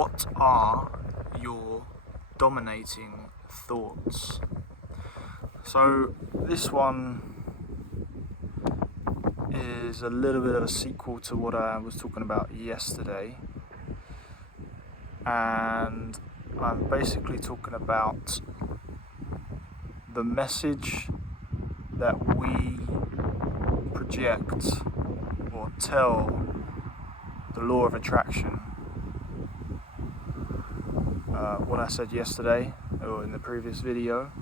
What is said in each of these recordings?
What are your dominating thoughts? So this one is a little bit of a sequel to what I was talking about yesterday, and I'm basically talking about the message that we project or tell the law of attraction. What I said yesterday, or in the previous video,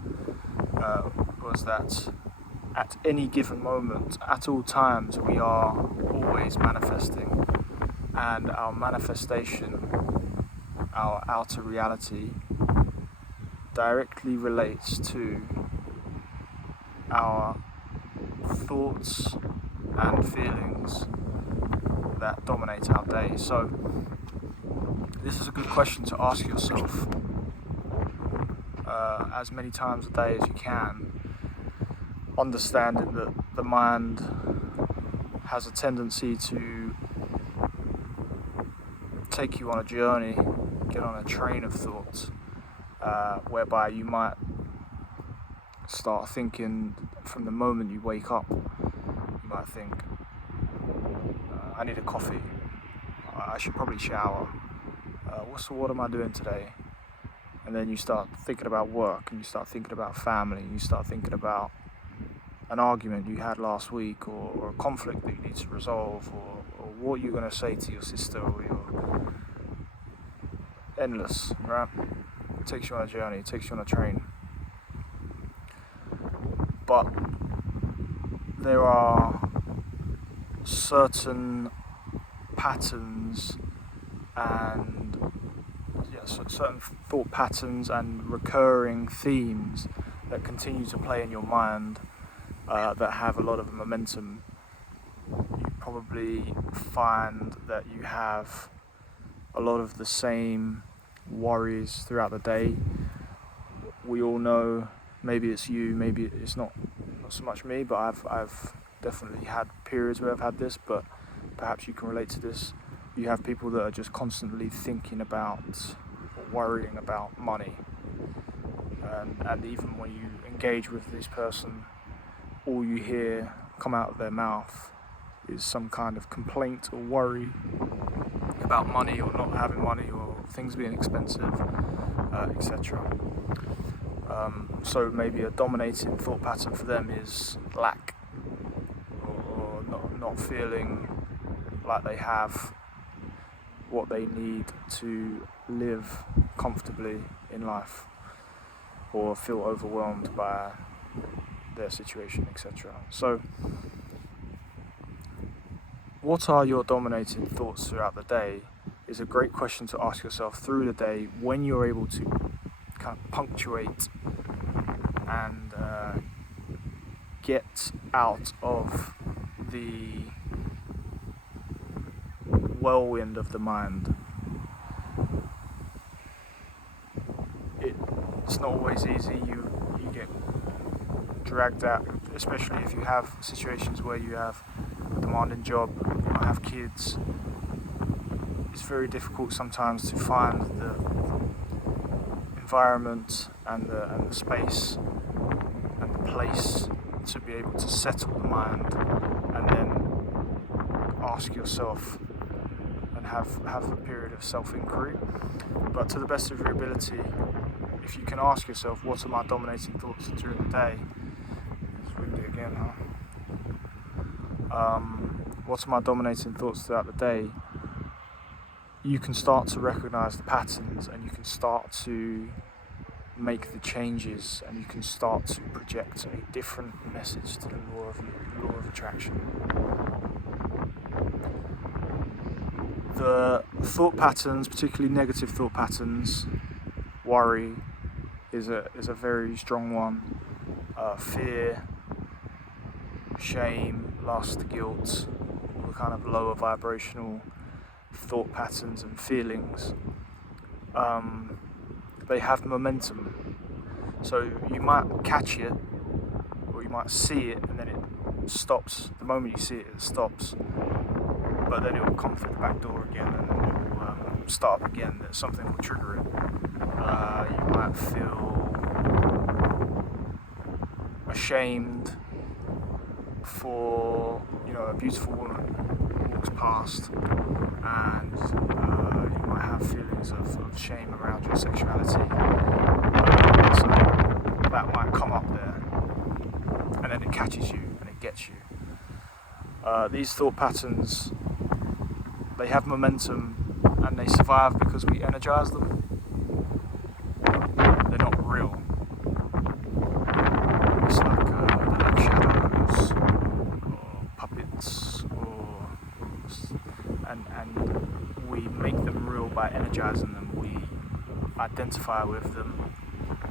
was that at any given moment, at all times, we are always manifesting, and our manifestation, our outer reality, directly relates to our thoughts and feelings that dominate our day. So this is a good question to ask yourself as many times a day as you can, understanding that the mind has a tendency to take you on a journey, get on a train of thoughts, whereby you might start thinking from the moment you wake up. You might think, I need a coffee, I should probably shower, what am I doing today? And then you start thinking about work, and you start thinking about family, and you start thinking about an argument you had last week, or a conflict that you need to resolve, or what you're going to say to your sister, or your endless, right? It takes you on a journey, it takes you on a train. But there are certain patterns and certain thought patterns and recurring themes that continue to play in your mind that have a lot of momentum. You probably find that you have a lot of the same worries throughout the day. We all know, maybe it's you, maybe it's not so much me, but I've definitely had periods where I've had this, but perhaps you can relate to this. You have people that are just constantly thinking about or worrying about money, and even when you engage with this person, all you hear come out of their mouth is some kind of complaint or worry about money, or not having money, or things being expensive, etc. So maybe a dominating thought pattern for them is lack, or not feeling like they have what they need to live comfortably in life, or feel overwhelmed by their situation, etc. So what are your dominating thoughts throughout the day is a great question to ask yourself through the day, when you're able to kind of punctuate and get out of the whirlwind of the mind. It's not always easy. You get dragged out, especially if you have situations where you have a demanding job, you might have kids. It's very difficult sometimes to find the environment and the space and the place to be able to settle the mind, and then ask yourself and have a period of self-inquiry. But to the best of your ability, if you can ask yourself, what are my dominating thoughts during the day? It's windy again, huh? What are my dominating thoughts throughout the day? You can start to recognize the patterns, and you can start to make the changes, and you can start to project a different message to the law of attraction. The thought patterns, particularly negative thought patterns, worry is a very strong one. Fear, shame, lust, guilt, all the kind of lower vibrational thought patterns and feelings, they have momentum. So you might catch it, or you might see it, and then it stops. The moment you see it, it stops. But then it will come through the back door again, and then it will start up again, that something will trigger it. You might feel ashamed for, a beautiful woman walks past, and you might have feelings of shame around your sexuality. So that might come up there, and then it catches you and it gets you. These thought patterns, they have momentum and they survive because we energize them. They're not real. It's like shadows or puppets, and we make them real by energizing them. We identify with them,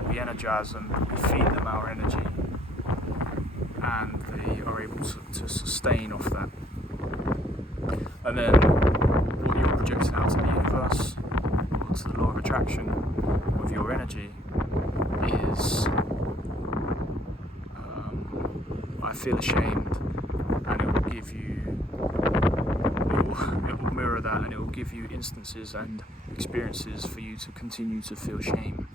we energize them, we feed them our energy, and they are able to sustain off that. And then what you're projecting out to the universe, or to the law of attraction with your energy, is I feel ashamed, and it will give you, it will mirror that, and it will give you instances and experiences for you to continue to feel shame.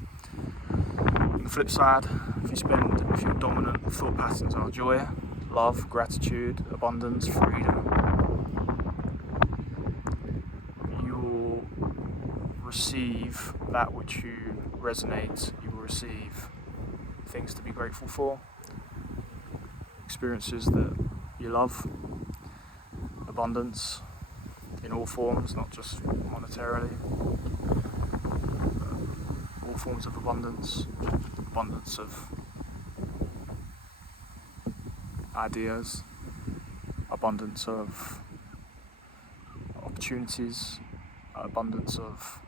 On the flip side, if your dominant thought patterns are joy, love, gratitude, abundance, freedom, you will receive that which you resonate. You will receive things to be grateful for, experiences that you love, abundance in all forms, not just monetarily. All forms of abundance of ideas, abundance of opportunities, abundance of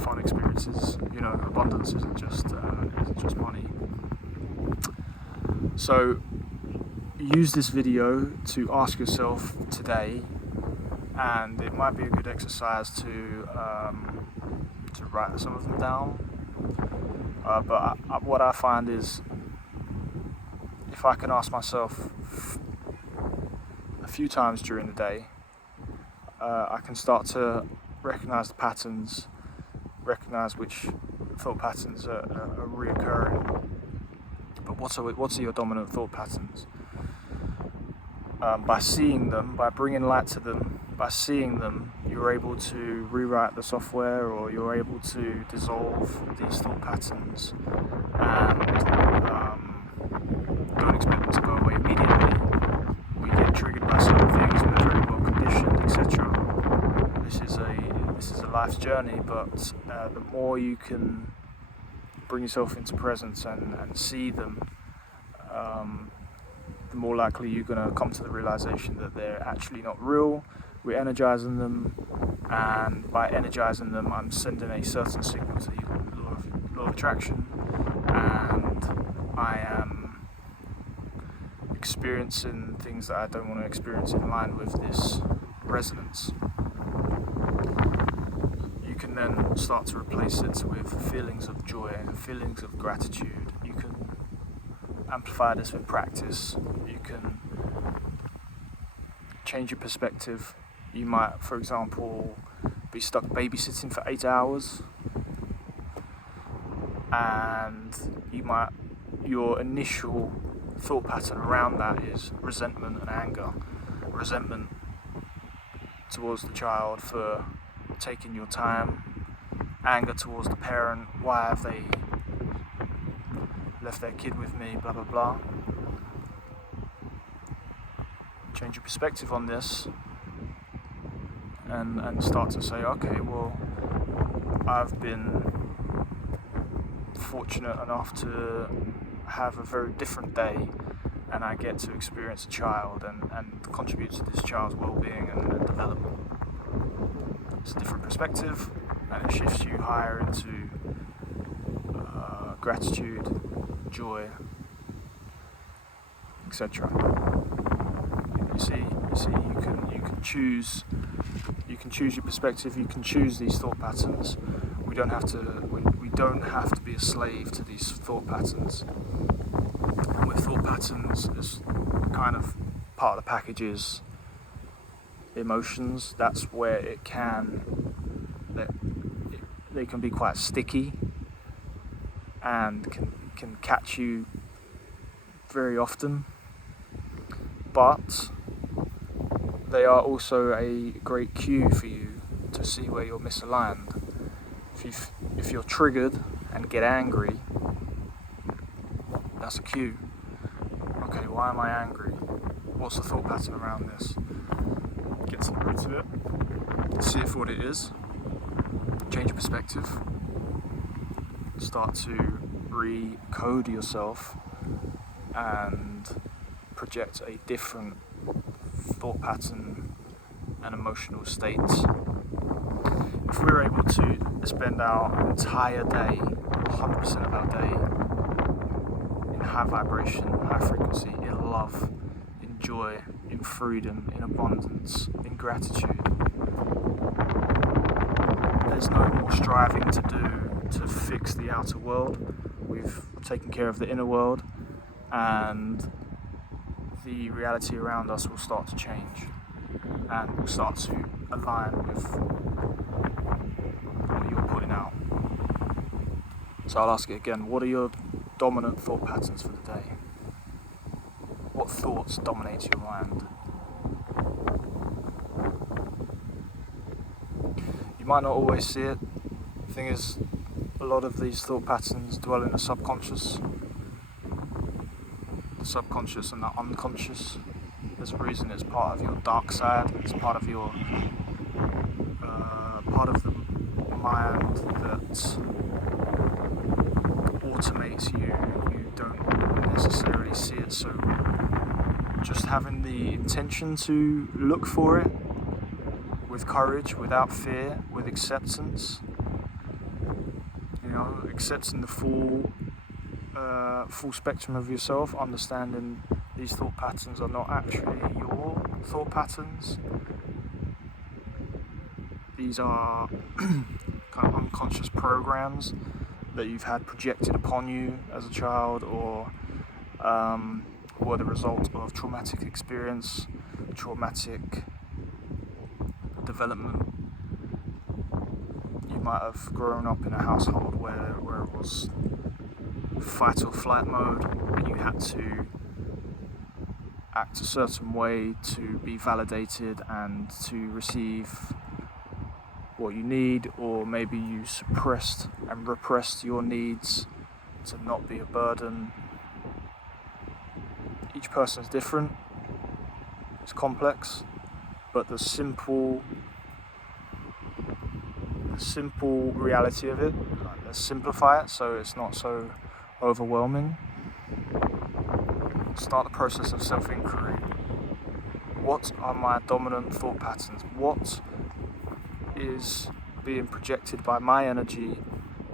fun experiences. Abundance isn't just money. So use this video to ask yourself today, and it might be a good exercise to write some of them down. But what I find is, if I can ask myself a few times during the day, I can start to recognize the patterns, recognize which thought patterns are reoccurring. But what are your dominant thought patterns? By seeing them, by bringing light to them, by seeing them, you're able to rewrite the software, or you're able to dissolve these thought patterns, and don't expect them to go away immediately. We get triggered by certain things, we're very well conditioned, etc. This is a life's journey, but the more you can bring yourself into presence and see them, the more likely you're going to come to the realization that they're actually not real. We're energizing them, and by energizing them, I'm sending a certain signal to the law of attraction, and I am experiencing things that I don't want to experience in line with this resonance. You can then start to replace it with feelings of joy, feelings of gratitude. You can amplify this with practice. You can change your perspective. You might, for example, be stuck babysitting for 8 hours, and your initial thought pattern around that is resentment and anger. Resentment towards the child for taking your time, anger towards the parent, why have they left their kid with me, blah blah blah. Change your perspective on this, and start to say, okay, well, I've been fortunate enough to have a very different day, and I get to experience a child and contribute to this child's well-being and development. It's a different perspective, and it shifts you higher into gratitude, joy, etc. You see, you can choose your perspective. You can choose these thought patterns. We don't have to be a slave to these thought patterns. And with thought patterns, it's kind of part of the package is emotions, that's where they can be quite sticky and can catch you very often, but they are also a great cue for you to see where you're misaligned. If you're triggered and get angry, that's a cue. Okay, why am I angry? What's the thought pattern around this? Get to the root of it, see it for what it is, change your perspective, start to recode yourself and project a different thought pattern and emotional state. If we're able to spend our entire day, 100% of our day, in high vibration, high frequency, in love, in joy, in freedom, in abundance, in gratitude, there's no more striving to do to fix the outer world. We've taken care of the inner world, and the reality around us will start to change and will start to align with what you're putting out. So I'll ask it again, what are your dominant thought patterns for the day? What thoughts dominate your mind? You might not always see it. The thing is, a lot of these thought patterns dwell in the subconscious. The subconscious and the unconscious. There's a reason it's part of your dark side. It's part of your part of the mind that automates you. You don't necessarily see it, so just having the intention to look for it with courage, without fear, with acceptance. Accepting the full spectrum of yourself, understanding these thought patterns are not actually your thought patterns. These are kind of unconscious programs that you've had projected upon you as a child, or were the result of traumatic experience, traumatic development. You might have grown up in a household where it was fight or flight mode, and you had to act a certain way to be validated and to receive what you need, or maybe you suppressed and repressed your needs to not be a burden. Each person's different, it's complex, but the simple reality of it, let's simplify it so it's not so overwhelming. Start the process of self-inquiry. What are my dominant thought patterns? What is being projected by my energy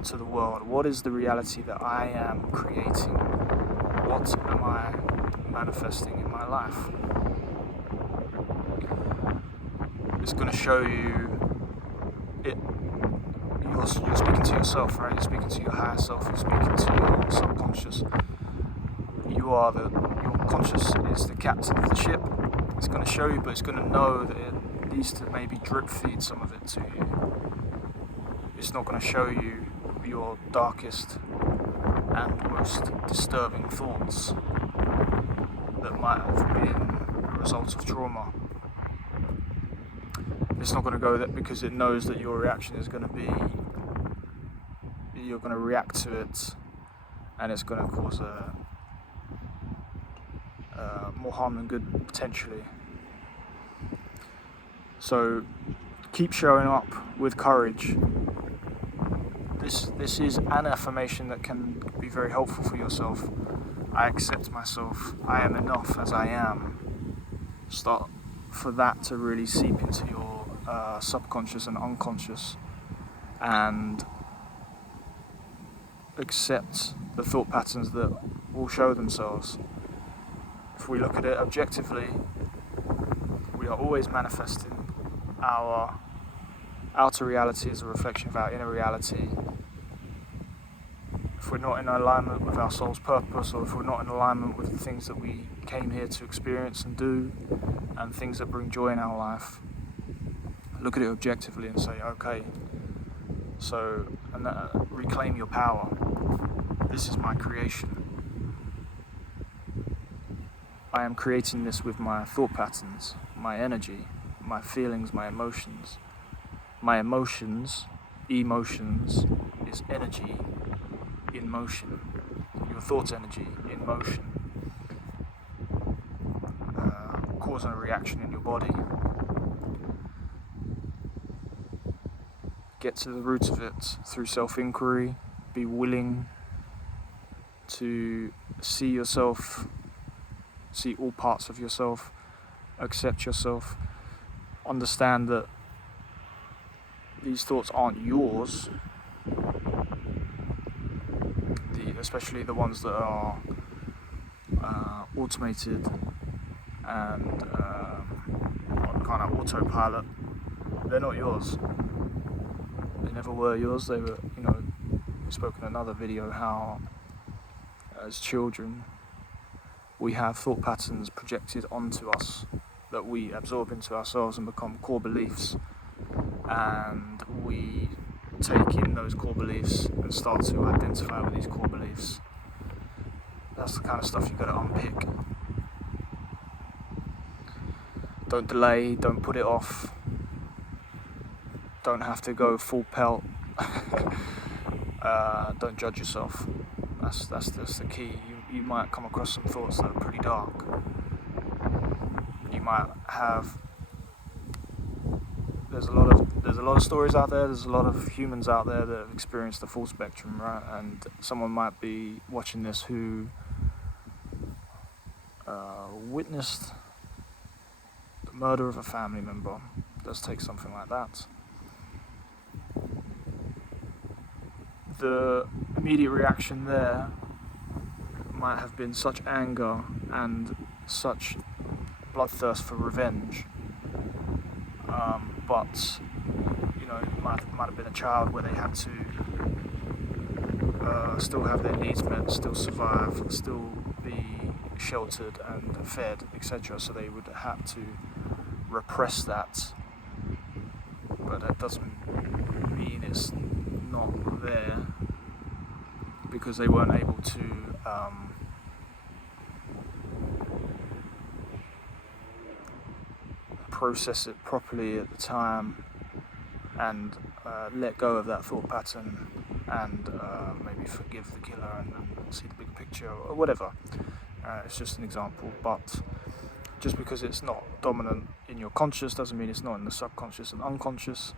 to the world? What is the reality that I am creating? What am I manifesting in my life? It's going to show you it. You're speaking to yourself, right? You're speaking to your higher self. You're speaking to your subconscious. Your conscious is the captain of the ship. It's going to show you, but it's going to know that it needs to maybe drip feed some of it to you. It's not going to show you your darkest and most disturbing thoughts that might have been a result of trauma. It's not going to go there because it knows that your reaction is going to be, you're going to react to it, and it's going to cause more harm than good potentially. So keep showing up with courage. This is an affirmation that can be very helpful for yourself. I accept myself. I am enough as I am. Start for that to really seep into your subconscious and unconscious, and accept the thought patterns that will show themselves. If we look at it objectively, we are always manifesting. Our outer reality is a reflection of our inner reality. If we're not in alignment with our soul's purpose, or if we're not in alignment with the things that we came here to experience and do, and things that bring joy in our life, look at it objectively and say, okay, so, and reclaim your power. This is my creation. I am creating this with my thought patterns, my energy, my feelings, my emotions. My emotions is energy in motion. Your thoughts' energy in motion. Cause and reaction in your body. Get to the root of it through self-inquiry. Be willing to see yourself, see all parts of yourself, accept yourself, understand that these thoughts aren't yours, especially the ones that are automated and on kind of autopilot. They're not yours. They never were yours. They were, we spoke in another video how as children we have thought patterns projected onto us that we absorb into ourselves and become core beliefs, and we take in those core beliefs and start to identify with these core beliefs. That's the kind of stuff you've got to unpick. Don't delay, don't put it off, don't have to go full pelt. Don't judge yourself. That's the key. You might come across some thoughts that are pretty dark. You might have. There's a lot of stories out there. There's a lot of humans out there that have experienced the full spectrum, right? And someone might be watching this who witnessed the murder of a family member. It does take something like that. The immediate reaction there might have been such anger and such bloodthirst for revenge, but it might have been a child where they had to still have their needs met, still survive, still be sheltered and fed, etc. So they would have to repress that, but that doesn't mean it's not there, because they weren't able to process it properly at the time and let go of that thought pattern and maybe forgive the killer and see the big picture or whatever. It's just an example, but just because it's not dominant in your conscious doesn't mean it's not in the subconscious and unconscious.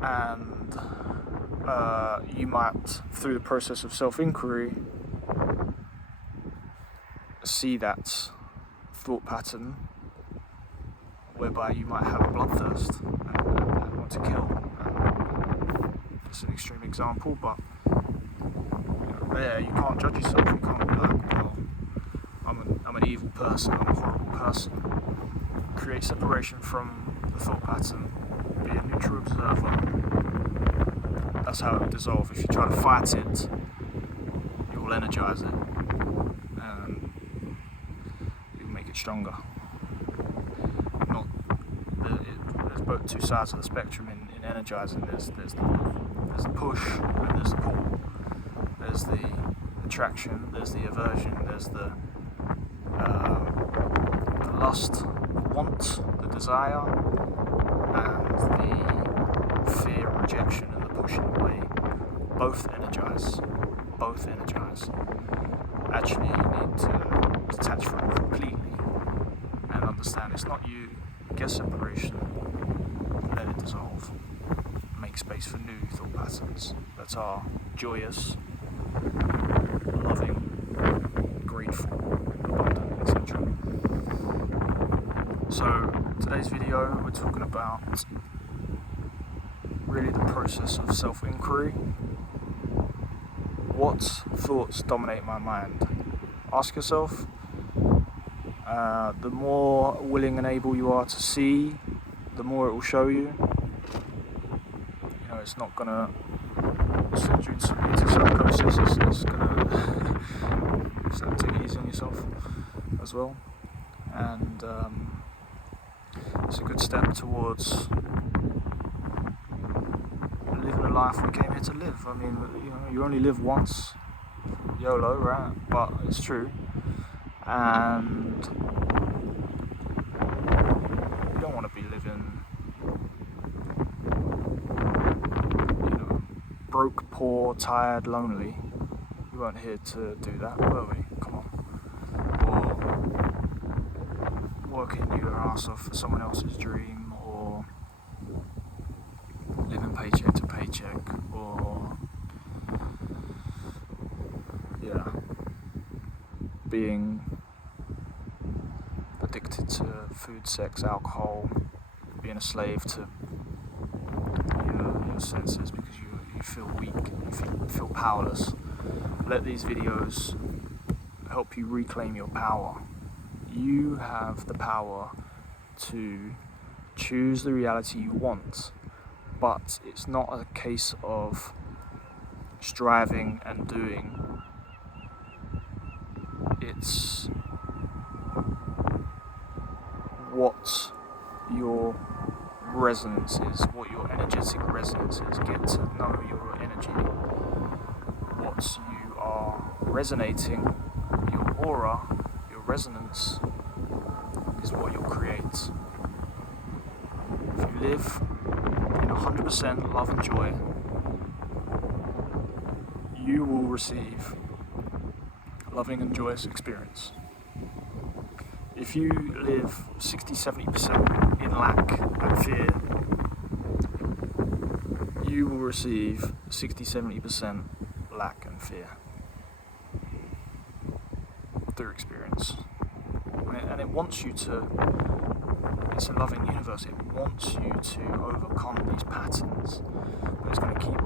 And you might, through the process of self-inquiry, see that thought pattern whereby you might have a bloodthirst and want to kill. It's an extreme example, but there you can't judge yourself. You can't be like, well, I'm an evil person, I'm a horrible person. Create separation from the thought pattern. Be a neutral observer. That's how it would dissolve. If you try to fight it, you will energize it and you'll make it stronger. There's both two sides of the spectrum in energizing. There's the push and there's the pull. There's the attraction, there's the aversion, there's the lust, the want, the desire, and the fear, rejection, and the pushing away. Both energize. Actually, you need to detach from it completely and understand it's not you. Get separation, let it dissolve. Make space for new thought patterns that are joyous, loving, grateful, abundant, etc. So today's video we're talking about really the process of self-inquiry. What thoughts dominate my mind? Ask yourself. The more willing and able you are to see, the more it will show you. It's not gonna send you into psychosis. It's gonna take it easy on yourself as well. And it's a good step towards living a life we came here to live. I mean, you only live once. YOLO, right? But it's true. And you don't want to be living, broke, poor, tired, lonely. We weren't here to do that, were we? Come on. Or working your ass off for someone else's dream, or living paycheck to paycheck, or being addicted to food, sex, alcohol, being a slave to your senses because you feel weak, you feel powerless. Let these videos help you reclaim your power. You have the power to choose the reality you want, but it's not a case of striving and doing. It's what your resonance is, what your energetic resonance is. Get to know your energy, what you are resonating, your aura, your resonance is what you'll create. If you live in 100% love and joy, you will receive loving and joyous experience. If you live 60-70% in lack and fear, you will receive 60-70% lack and fear through experience. And it wants you to, it's a loving universe, it wants you to overcome these patterns, but it's going to keep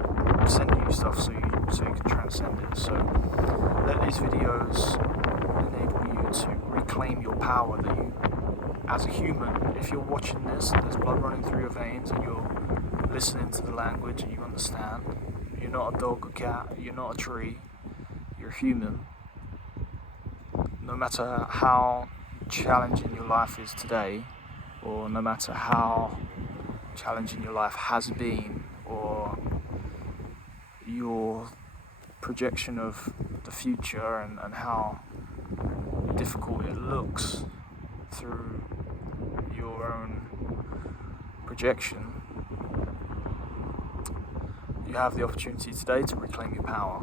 sending you stuff so you can transcend it. So let these videos enable you to reclaim your power that you, as a human, if you're watching this and there's blood running through your veins and you're listening to the language and you understand, you're not a dog or cat, you're not a tree, you're a human. No matter how challenging your life is today, or no matter how challenging your life has been, or your projection of the future and how difficult it looks through your own projection, you have the opportunity today to reclaim your power.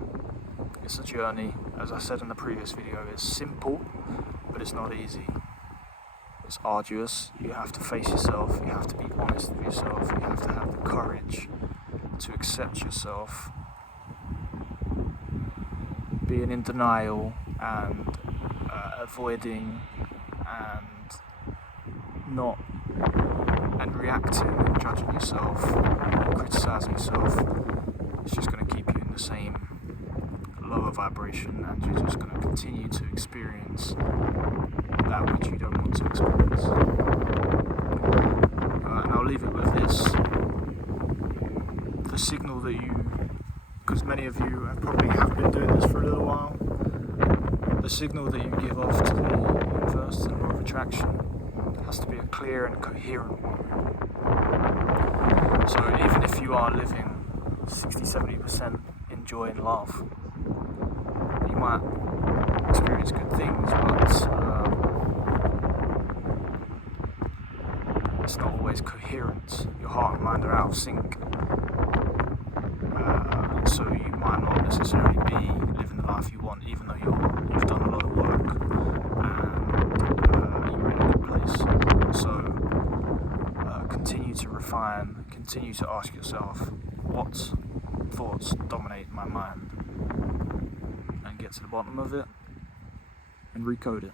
It's a journey, as I said in the previous video. It's simple, but it's not easy. It's arduous. You have to face yourself, you have to be honest with yourself, you have to have the courage to accept yourself. Being in denial and avoiding and reacting and judging yourself, criticizing yourself, it's just going to keep you in the same lower vibration, and you're just going to continue to experience that which you don't want to experience. And I'll leave it with this. The signal that because many of you probably have been doing this for a little while, the signal that you give off to the universe, to the law of attraction, has to be a clear and coherent one. So even if you are living 60-70% in joy and love, you might experience good things, but it's not always coherent. Your heart and mind are out of sync. So you might not necessarily be living the life you want, even though you've done a lot of work and you're in a good place. So continue to refine, continue to ask yourself, what thoughts dominate my mind, and get to the bottom of it and recode it.